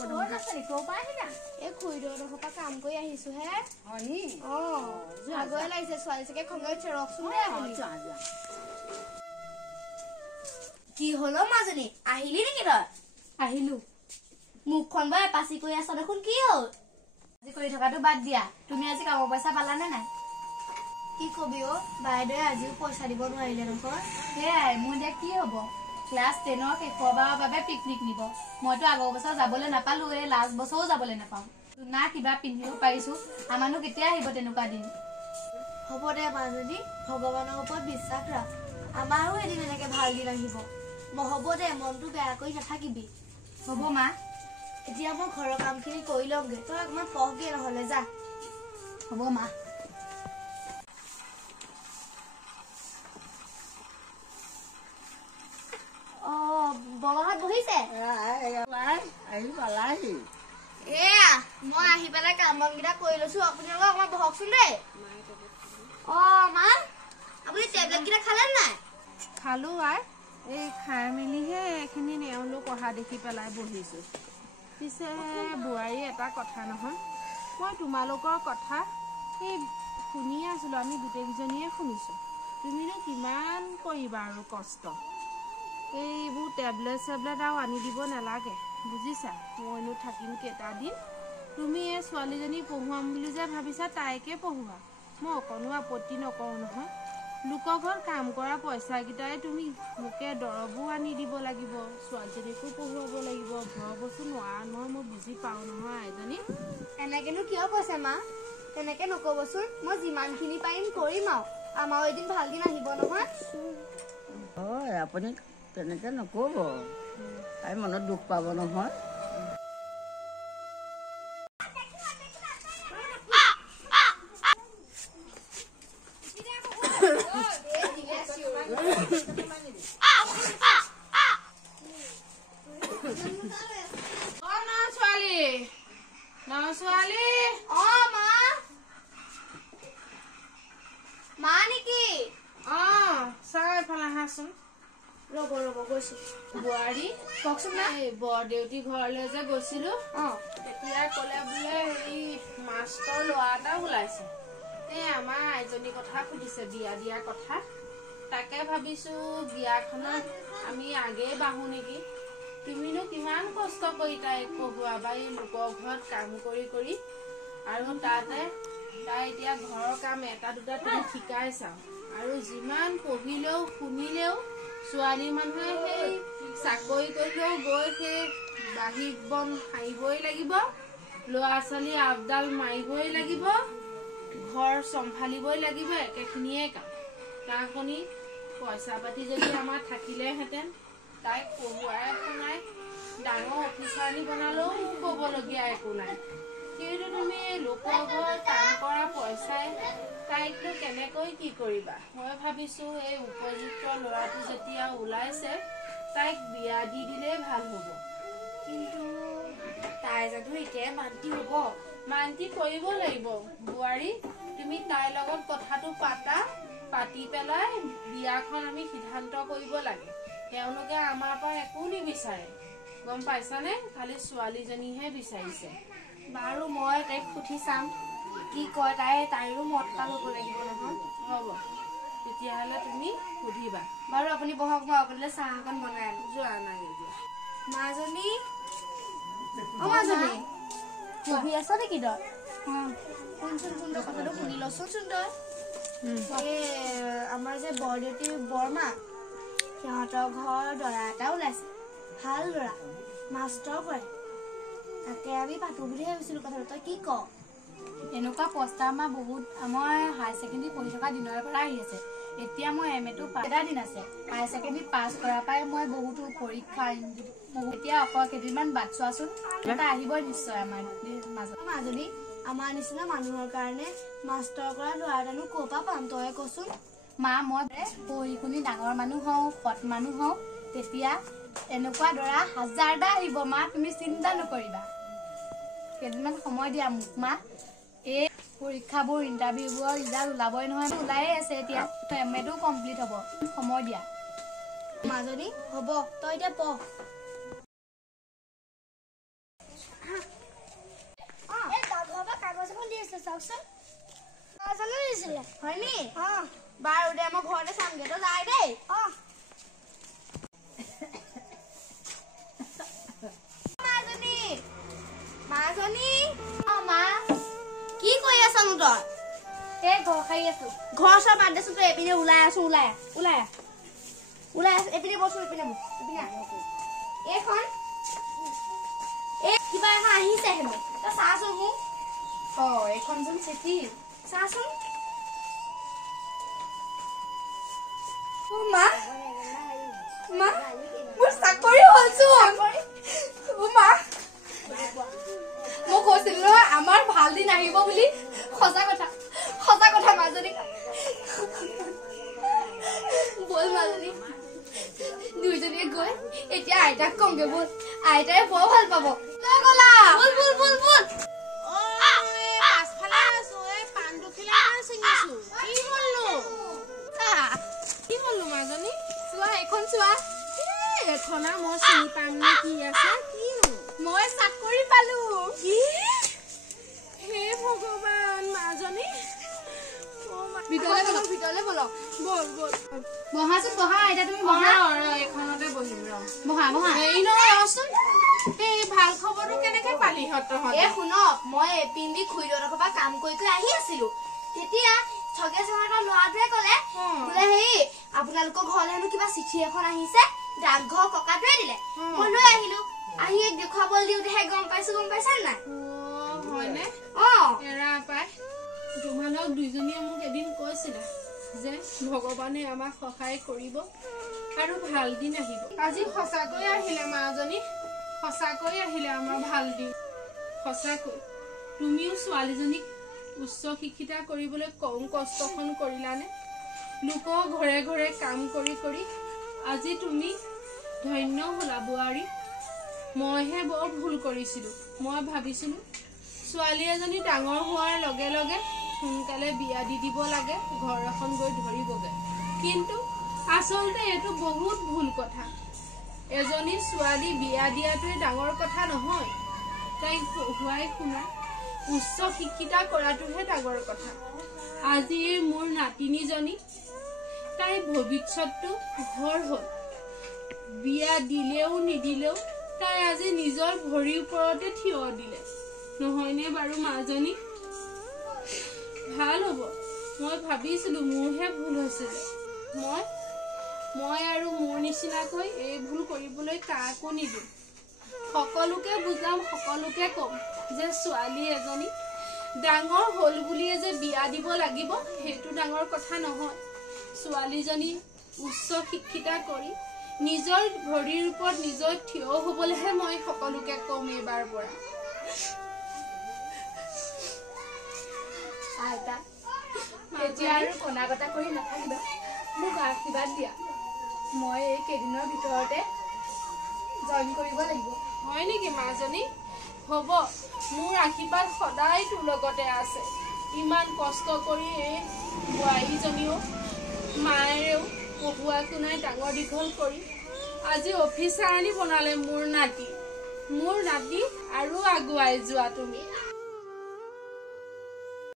ক'ত আছে নি ক'ৰ পৰা আহিলা এই খুইদৰ পৰা কাম কৰি আহিছো হে হয়নি আগৰে লাগিছে ছোৱালী চাগে খঙে উঠে ৰখচোন দে আপুনি কি হলো মাজনী আহিলি নেকি তই আহিলো মুখখন বই পাছি কৰি আছ দেখোন কি হ'ল আজি কৰি থকাটো বাদ দিয়া তুমি আজি কামৰ পইচা পালানে নাই কি কবি অ বাইদেৱে আজিও পইচা দিব নোৱাৰিলে নহয় সেয়াই মোৰ এতিয়া কি হ'ব ক্লাছ 10 শেষৰ বাবে পিকনিক নিব মইতো আগৰ বছৰ যাবলৈ নাপালো এই লাষ্ট বছৰো যাবলৈ নাপাওঁ না কিবা পিন্ধিব পাৰিছো আমানো কেতিয়া আহিব তেনেকুৱা দিন হ'ব দে মাজনী ভগৱানৰ ওপৰত বিশ্বাস ৰাখ আমাৰো এদিন এনেকে ভাল দিন আহিব হ'ব দে মনটো বেয়া কৰি নাথাকিবি হ'ব মা এতিয়া মই ঘৰৰ কামখিনি কৰি লওঁগে তই অকমান পঢ়গে নহলে যা হ'ব মা বগাহাত বহিছে এয়া মই আহি পেলাই কাম বন কেইটা কৰি লৈছো আপোনালোক অকমান বহকচোন দেই মা আপুনি টেবলেট কেইটা খালে নাই খালো আই এই খাই মেলিহে এইখিনি নেওঁলোক অহা দেখি পেলাই বহিছো পিছে বোৱাৰী এটা কথা নহয় মই তোমালোকৰ কথা এই শুনিয়ে আছিলো আমি গোটেইকেইজনীয়ে শুনিছো তুমিনো কিমান কৰিবা আৰু কষ্ট এইবোৰ টেবলেট চেবলেট আৰু আনি দিব নালাগে বুজিছা মইনো থাকিম কেইটা দিন তুমি এই ছোৱালীজনী পঢ়ুৱাম বুলি যে ভাবিছা তাইকে পঢ়ুৱা মই অকণো আপত্তি নকৰোঁ নহয় লোকৰ ঘৰত কাম কৰা পইচাকেইটাই তুমি মোকে দৰবো আনি দিব লাগিব ছোৱালীজনীকো পঢ়ুৱাব লাগিব ঘৰৰ বস্তু নোৱাৰা নহয় মই বুজি পাওঁ নহয় আইজনী এনেকেনো কিয় কৈছে মা তেনেকে নকবচোন মই যিমানখিনি পাৰিম কৰিম আৰু আমাৰো এদিন ভাল দিন আহিব নহয় হয় আপুনি তেনেকে নকব তাই মনত দুখ পাব নহয় বোৱাৰী কওকচোন না বৰদেউতি ঘৰলৈ যে গৈছিলো তেতিয়া ক'লে বোলে হেৰি মাষ্টৰ ল'ৰা এটা ওলাইছে এই আমাৰ আইজনী কথা সুধিছে বিয়া দিয়া কথা তাকে ভাবিছো বিয়াখনত আমি আগেই বাহো নেকি তুমিনো কিমান কষ্ট কৰি তাইক পঢ়ুৱাবা এই লোকৰ ঘৰত কাম কৰি কৰি আৰু তাতে তাই এতিয়া ঘৰৰ কাম এটা দুটা তুমি শিকাই চাও আৰু যিমান পঢ়িলেও শুনিলেও ছোৱালী মানুহে সেই চাকৰি কৰিলেও গৈ সেই বাহিৰ বন হাৰিবই লাগিব ল'ৰা ছোৱালী আপডাল মাৰিবই লাগিব ঘৰ চম্ভালিবই লাগিব একেখিনিয়ে কাম তাৰ শুনি পইচা পাতি যদি আমাৰ থাকিলেহেঁতেন তাইক পঢ়ুৱাই শুনাই ডাঙৰ অফিচাৰনী বনালেও ক'বলগীয়া একো নাই কিন্তু তুমি লোকৰ ঘৰত কাম কৰা পইচাই তাইকনো কেনেকৈ কি কৰিবা মই ভাবিছো এই উপযুক্ত ল'ৰাটো যেতিয়া ওলাইছে তাইক বিয়া দি দিলে ভাল হ'ব কিন্তু তাই জানো এতিয়া মান্তি হ'ব মান্তি কৰিব লাগিব বোৱাৰী তুমি তাইৰ লগত কথাটো পাতি পেলাই বিয়াখন আমি সিদ্ধান্ত কৰিব লাগে তেওঁলোকে আমাৰ পৰা একো নিবিচাৰে গম পাইছানে খালি ছোৱালীজনীহে বিচাৰিছে বাৰু মই তাইক সুধি চাম কি কয় তাইৰো মত এটা ল'ব লাগিব নহয় হ'ব তেতিয়াহ'লে তুমি সুধিবা বাৰু আপুনি বহক মই আপোনালৈ চাহ অকণ বনাই আনো যোৱা নাই এতিয়া মাজনী মাজনী পঢ়ি আছ নেকি তই শুনচোন তই কথাটো শুনি লচোন তই আমাৰ যে বৰদেউতিৰ বৰমা সিহঁতৰ ঘৰ দৰা এটা ওলাইছে ভাল ল'ৰা মাষ্টৰ কৰে তাকে আমি পাতো বুলি ভাবিছিলো কথাটো তই কি ক এনেকুৱা প্ৰস্তাৱ আমাৰ বহুত মই হাই ছেকেণ্ডেৰী পঢ়ি থকা দিনৰ পৰা আহি আছে এতিয়া মই এমএটো এটা দিন আছে হাই ছেকেণ্ডেৰী পাছ কৰাৰ পৰাই মই বহুতো পৰীক্ষা এতিয়া অকল কেইদিনমান বাট চোৱাচোন এটা আহিবই নিশ্চয় আমাৰ মাজনী আমাৰ নিচিনা মানুহৰ কাৰণে মাষ্টৰ কৰা ল'ৰা এটানো ক'ৰ পৰা পাম তই কচোন মা মই পঢ়ি শুনি ডাঙৰ মানুহ হওঁ সৎ মানুহ হওঁ তেতিয়া এনেকুৱা দৰা হাজাৰটা আহিব মা তুমি চিন্তা নকৰিবা কেইদিনমান সময় দিয়া মোক মা এই পৰীক্ষাবোৰ ইণ্টাৰভিউবোৰৰ ৰিজাল্ট ওলাবই নহয় ওলায়ে আছে এতিয়া এমএটো কমপ্লিট হ'ব সময় দিয়া মাজনী হ'ব তই এতিয়া পঢ় চাওকচোন আজলে দিছিলে হয়নি বাৰু দে মই ঘৰতে চামগে তো যাই দেই মাজনী মা কি কৰি আছনো তই এই ঘৰ খাই আছো ঘৰ চব বাদ দেচোন তই এপিনে ওলাই আছো ওলাই এপিনে বসো এপিনে এইখন এই কিবা এখন আহিছে হেমে তই চাচোন মোক এইখন যেন চিঠি চাচোন মা মোৰ চাকৰি হ'লচোন মা মই কৈছিলো আমাৰ ভাল দিন আহিব বুলি সঁচা কথা মাজনী বল মাজনী দুইজনীয়ে গৈ এতিয়া আইতাক কমগে বল আইতাই বৰ ভাল পাব তই গলা বল পাছফালে আছো এই পাণ দুখিলা চিঙিছো কি হলো মাজনী চোৱা এইখন চোৱা এখন মই চিনি পাম নে কি আছে মই চাকৰি পালো হে ভগৱান মাজনী ভিতৰলে বল বহাচোন বহা আইতা তুমি এইখনতে বহিম বহা হেৰি নহয় ৰচোন এই ভাল খবৰটো কেনেকে পালি এই শুনক মই পিন্ধি খুৰীহঁতৰ পৰা কাম কৰি আহি আছিলো তেতিয়া ছগে চহৰৰ ল'ৰাটোৱে ক'লে বোলে হেৰি আপোনালোকৰ ঘৰলৈ হেনো কিবা চিঠি এখন আহিছে ডাকঘৰ ককাটোৱে দিলে মই লৈ আহিলো আহি দেখুৱাবলৈ দিওঁতেহে গম পাইছা নাই হয়নে এৰা পাই তোমালোক দুইজনীয়ে মোক এদিন কৈছিলা যে ভগৱানে আমাক সহায় কৰিব আৰু ভাল দিন আহিব আজি সঁচাকৈ আহিলে মাজনী সঁচাকৈ আহিলে আমাৰ ভাল দিন সঁচাকৈ তুমিও ছোৱালীজনীক উচ্চ শিক্ষিতা কৰিবলৈ কম কষ্টখন কৰিলানে লোকৰ ঘৰে ঘৰে কাম কৰি কৰি আজি তুমি ধন্য হলা বোৱাৰী মইহে বৰ ভুল কৰিছিলো মই ভাবিছিলো ছোৱালী এজনী ডাঙৰ হোৱাৰ লগে লগে সোনকালে বিয়া দি দিব লাগে ঘৰ এখন গৈ ধৰিবগে কিন্তু আচলতে এইটো বহুত ভুল কথা এজনী ছোৱালী বিয়া দিয়াটোৱে ডাঙৰ কথা নহয় তাইক পঢ়ুৱাই শুনা উচ্চ শিক্ষিতা কৰাটোহে ডাঙৰ কথা আজি মোৰ নাতিনীজনী তাই ভৱিষ্যতটো ঘৰ হ'ল বিয়া দিলেও নিদিলেও তাই আজি নিজৰ ভৰিৰ ওপৰতে থিয় দিলে নহয়নে বাৰু মাজনী ভাল হ'ব মই ভাবিছিলো মোৰহে ভুল হৈছিলে মই আৰু মোৰ নিচিনাকৈ এই ভুল কৰিবলৈ কাকো নিদিওঁ সকলোকে বুজাম সকলোকে কম যে ছোৱালী এজনী ডাঙৰ হ'ল বুলিয়ে যে বিয়া দিব লাগিব সেইটো ডাঙৰ কথা নহয় ছোৱালীজনী উচ্চ শিক্ষিতা কৰি নিজৰ ভৰিৰ ওপৰত নিজৰ থিয় হ'বলৈহে মই সকলোকে কম এইবাৰ পৰা আইতা এতিয়া আৰু কণাকটা কৰি নাথাকিবা মোক আশীৰ্বাদ দিয়া মই এই কেইদিনৰ ভিতৰতে জইন কৰিব লাগিব হয় নেকি মাজনী হ'ব মোৰ আশীৰ্বাদ সদায় তোৰ লগতে আছে ইমান কষ্ট কৰি এই বোৱাৰীজনীও মায়েৰেও পঢ়ুৱা শুনাই ডাঙৰ দীঘল কৰি আজি অফিচাৰণী বনালে মোৰ নাতি আৰু আগুৱাই যোৱা তুমি